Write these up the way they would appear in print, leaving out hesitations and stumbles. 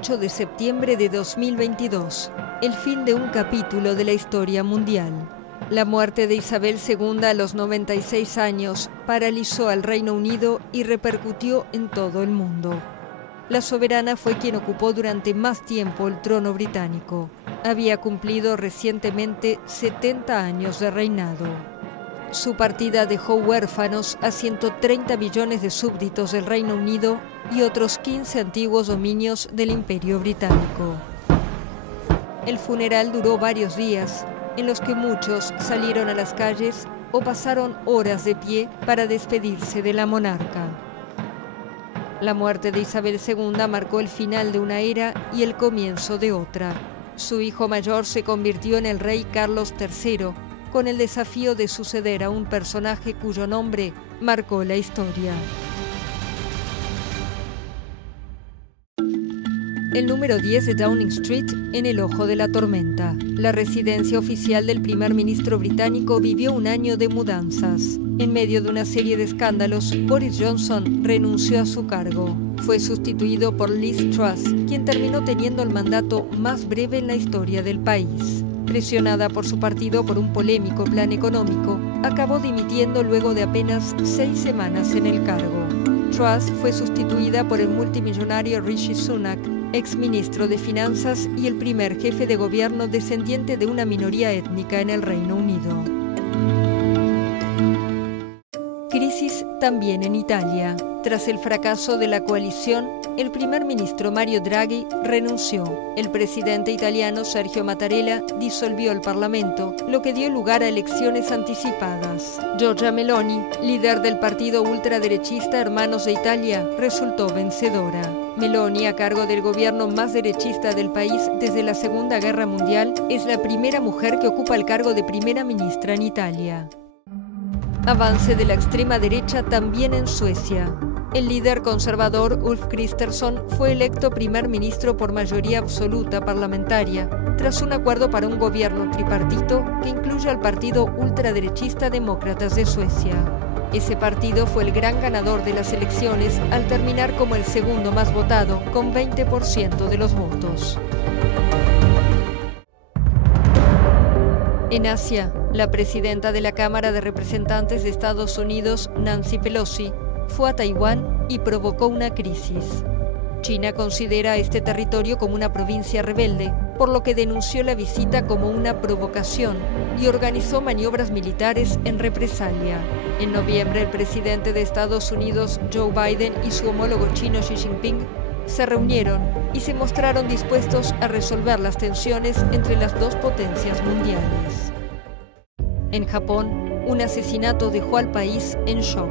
8 de septiembre de 2022, el fin de un capítulo de la historia mundial. La muerte de Isabel II a los 96 años paralizó al Reino Unido y repercutió en todo el mundo. La soberana fue quien ocupó durante más tiempo el trono británico. Había cumplido recientemente 70 años de reinado. Su partida dejó huérfanos a 130 millones de súbditos del Reino Unido y otros 15 antiguos dominios del Imperio Británico. El funeral duró varios días, en los que muchos salieron a las calles o pasaron horas de pie para despedirse de la monarca. La muerte de Isabel II marcó el final de una era y el comienzo de otra. Su hijo mayor se convirtió en el rey Carlos III, con el desafío de suceder a un personaje cuyo nombre marcó la historia. El número 10 de Downing Street en el ojo de la tormenta. La residencia oficial del primer ministro británico vivió un año de mudanzas. En medio de una serie de escándalos, Boris Johnson renunció a su cargo. Fue sustituido por Liz Truss, quien terminó teniendo el mandato más breve en la historia del país. Presionada por su partido por un polémico plan económico, acabó dimitiendo luego de apenas 6 semanas en el cargo. Truss fue sustituida por el multimillonario Rishi Sunak, exministro de Finanzas y el primer jefe de gobierno descendiente de una minoría étnica en el Reino Unido. Crisis también en Italia. Tras el fracaso de la coalición, el primer ministro Mario Draghi renunció. El presidente italiano Sergio Mattarella disolvió el Parlamento, lo que dio lugar a elecciones anticipadas. Giorgia Meloni, líder del partido ultraderechista Hermanos de Italia, resultó vencedora. Meloni, a cargo del gobierno más derechista del país desde la Segunda Guerra Mundial, es la primera mujer que ocupa el cargo de primera ministra en Italia. Avance de la extrema derecha también en Suecia. El líder conservador Ulf Kristersson fue electo primer ministro por mayoría absoluta parlamentaria, tras un acuerdo para un gobierno tripartito que incluye al partido ultraderechista Demócratas de Suecia. Ese partido fue el gran ganador de las elecciones al terminar como el segundo más votado, con 20% de los votos. En Asia, la presidenta de la Cámara de Representantes de Estados Unidos, Nancy Pelosi, fue a Taiwán y provocó una crisis. China considera este territorio como una provincia rebelde, por lo que denunció la visita como una provocación y organizó maniobras militares en represalia. En noviembre, el presidente de Estados Unidos, Joe Biden, y su homólogo chino Xi Jinping se reunieron y se mostraron dispuestos a resolver las tensiones entre las dos potencias mundiales. En Japón, un asesinato dejó al país en shock.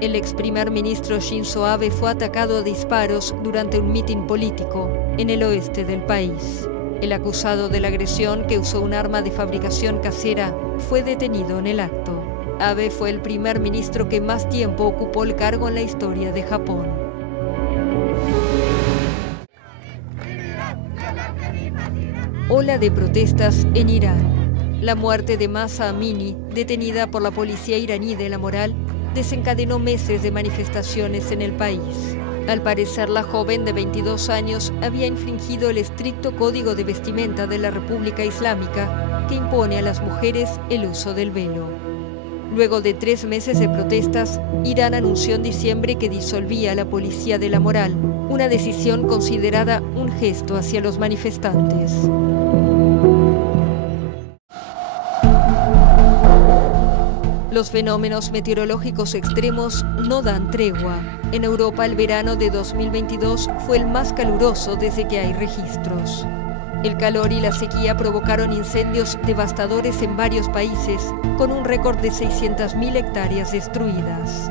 El ex primer ministro Shinzo Abe fue atacado a disparos durante un mitin político en el oeste del país. El acusado de la agresión, que usó un arma de fabricación casera, fue detenido en el acto. Abe fue el primer ministro que más tiempo ocupó el cargo en la historia de Japón. Ola de protestas en Irán. La muerte de Mahsa Amini, detenida por la policía iraní de la moral, desencadenó meses de manifestaciones en el país. Al parecer, la joven de 22 años había infringido el estricto código de vestimenta de la República Islámica, que impone a las mujeres el uso del velo. Luego de 3 meses de protestas, Irán anunció en diciembre que disolvía a la policía de la moral, una decisión considerada un gesto hacia los manifestantes. Los fenómenos meteorológicos extremos no dan tregua. En Europa, el verano de 2022 fue el más caluroso desde que hay registros. El calor y la sequía provocaron incendios devastadores en varios países, con un récord de 600.000 hectáreas destruidas.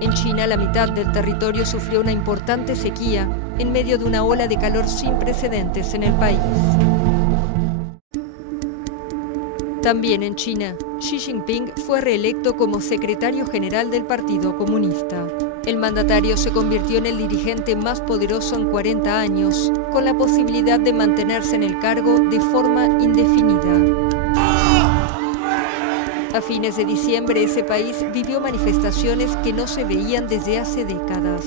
En China, la mitad del territorio sufrió una importante sequía en medio de una ola de calor sin precedentes en el país. También en China, Xi Jinping fue reelecto como secretario general del Partido Comunista. El mandatario se convirtió en el dirigente más poderoso en 40 años, con la posibilidad de mantenerse en el cargo de forma indefinida. A fines de diciembre, ese país vivió manifestaciones que no se veían desde hace décadas.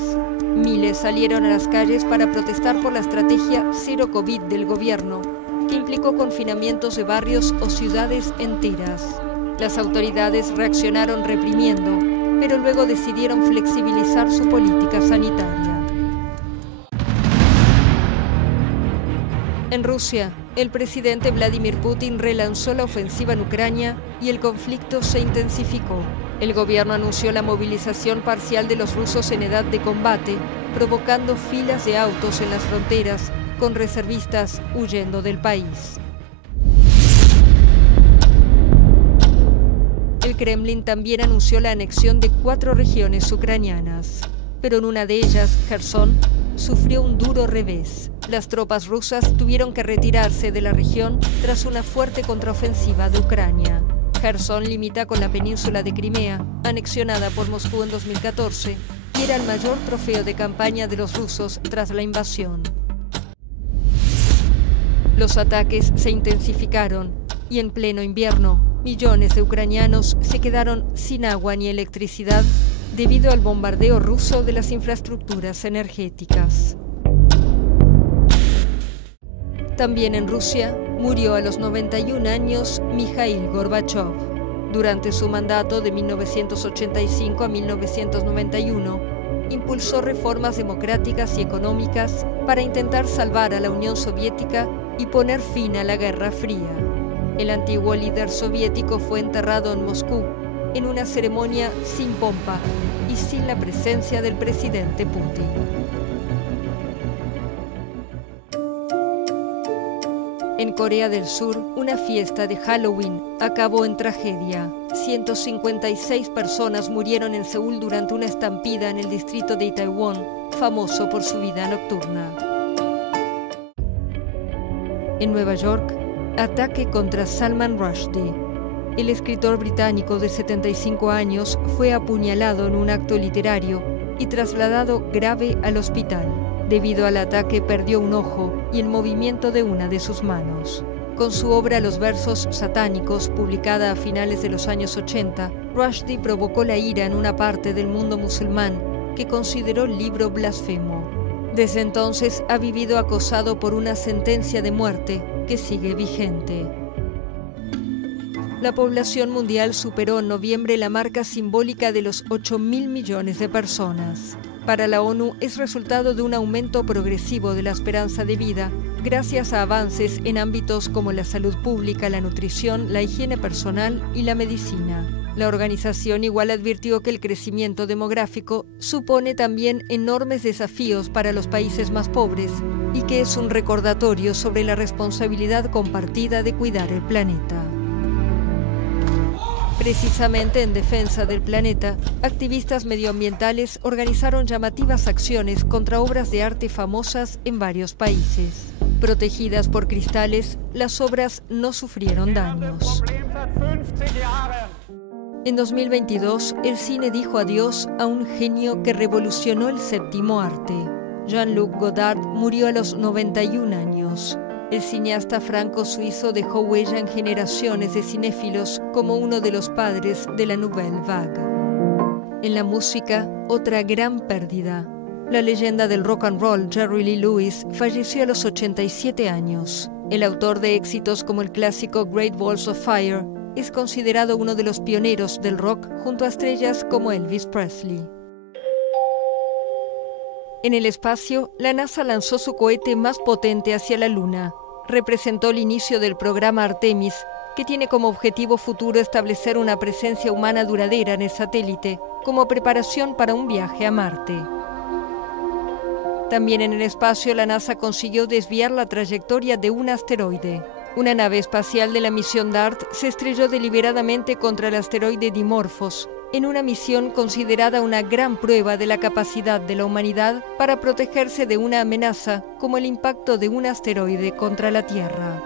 Miles salieron a las calles para protestar por la estrategia Cero COVID del gobierno, que implicó confinamientos de barrios o ciudades enteras. Las autoridades reaccionaron reprimiendo, pero luego decidieron flexibilizar su política sanitaria. En Rusia, el presidente Vladimir Putin relanzó la ofensiva en Ucrania y el conflicto se intensificó. El gobierno anunció la movilización parcial de los rusos en edad de combate, provocando filas de autos en las fronteras, con reservistas huyendo del país. El Kremlin también anunció la anexión de 4 regiones ucranianas, pero en una de ellas, Jersón, sufrió un duro revés. Las tropas rusas tuvieron que retirarse de la región tras una fuerte contraofensiva de Ucrania. Jersón limita con la península de Crimea, anexionada por Moscú en 2014, y era el mayor trofeo de campaña de los rusos tras la invasión. Los ataques se intensificaron y en pleno invierno, millones de ucranianos se quedaron sin agua ni electricidad debido al bombardeo ruso de las infraestructuras energéticas. También en Rusia murió a los 91 años Mikhail Gorbachev. Durante su mandato de 1985 a 1991, impulsó reformas democráticas y económicas para intentar salvar a la Unión Soviética y poner fin a la Guerra Fría. El antiguo líder soviético fue enterrado en Moscú, en una ceremonia sin pompa y sin la presencia del presidente Putin. En Corea del Sur, una fiesta de Halloween acabó en tragedia. 156 personas murieron en Seúl durante una estampida en el distrito de Itaewon, famoso por su vida nocturna. En Nueva York, ataque contra Salman Rushdie. El escritor británico de 75 años fue apuñalado en un acto literario y trasladado grave al hospital. Debido al ataque perdió un ojo y el movimiento de una de sus manos. Con su obra Los versos satánicos, publicada a finales de los años 80, Rushdie provocó la ira en una parte del mundo musulmán que consideró el libro blasfemo. Desde entonces ha vivido acosado por una sentencia de muerte que sigue vigente. La población mundial superó en noviembre la marca simbólica de los 8.000 millones de personas. Para la ONU es resultado de un aumento progresivo de la esperanza de vida, gracias a avances en ámbitos como la salud pública, la nutrición, la higiene personal y la medicina. La organización igual advirtió que el crecimiento demográfico supone también enormes desafíos para los países más pobres y que es un recordatorio sobre la responsabilidad compartida de cuidar el planeta. Precisamente en defensa del planeta, activistas medioambientales organizaron llamativas acciones contra obras de arte famosas en varios países. Protegidas por cristales, las obras no sufrieron daños. En 2022, el cine dijo adiós a un genio que revolucionó el séptimo arte. Jean-Luc Godard murió a los 91 años. El cineasta franco-suizo dejó huella en generaciones de cinéfilos como uno de los padres de la Nouvelle Vague. En la música, otra gran pérdida. La leyenda del rock and roll, Jerry Lee Lewis, falleció a los 87 años. El autor de éxitos como el clásico Great Balls of Fire es considerado uno de los pioneros del rock junto a estrellas como Elvis Presley. En el espacio, la NASA lanzó su cohete más potente hacia la Luna. Representó el inicio del programa Artemis, que tiene como objetivo futuro establecer una presencia humana duradera en el satélite, como preparación para un viaje a Marte. También en el espacio, la NASA consiguió desviar la trayectoria de un asteroide. Una nave espacial de la misión DART se estrelló deliberadamente contra el asteroide Dimorphos, en una misión considerada una gran prueba de la capacidad de la humanidad para protegerse de una amenaza como el impacto de un asteroide contra la Tierra.